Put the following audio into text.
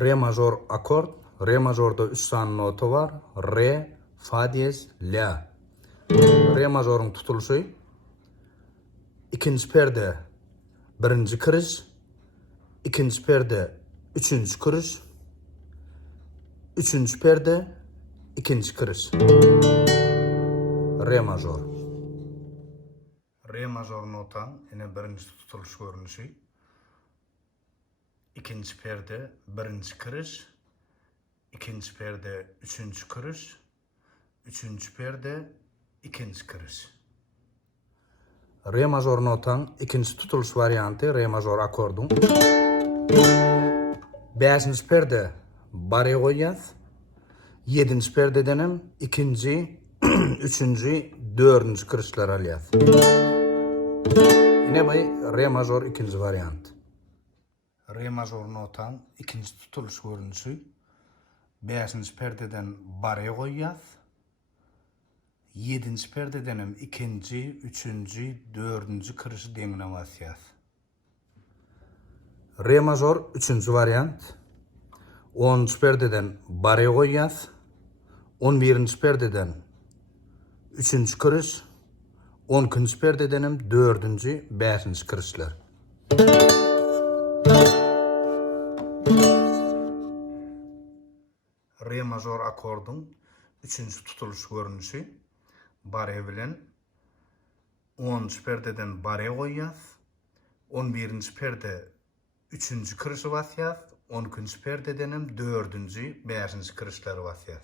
Re majör akord. Re majörde 3 san nota var. Re, fa diyez, la. Re majörün tutuluşu ikinci perde birinci kiriş, ikinci perde üçüncü kiriş, üçüncü perde ikinci kiriş. Re majör. Re majör notan yine birinci tutuluş görünüşü. İkinci perde birinci kiriş, ikinci perde üçüncü kiriş, üçüncü perde ikinci kiriş. Re majör notan ikinci tutuluş varyantı re majör akordun. 5. perde bare koyaz. 7. perdedenim ikinci, üçüncü, dördüncü kırışlar alyaz. Yine bay re majör ikinci varyant. Re majör notan ikinci tutuluş görünüşü. 5. perdeden bare koyaz. 7. perdedenim ikinci, üçüncü, dördüncü kırışı demine vasyaz. Re majör üçüncü varyant. 10. perdeden bare koyaz. 11. perdeden üçüncü kırış. 12. perdedenim dördüncü, beşinci kırışlar. Re majör akordun üçüncü tutuluş görünüşü. Bare bilen 10. perdeden bare koyaz. 11. perde üçüncü kırışı vasyaz. 12. perdedenim dördüncü, beşinci kırışları vasyaz.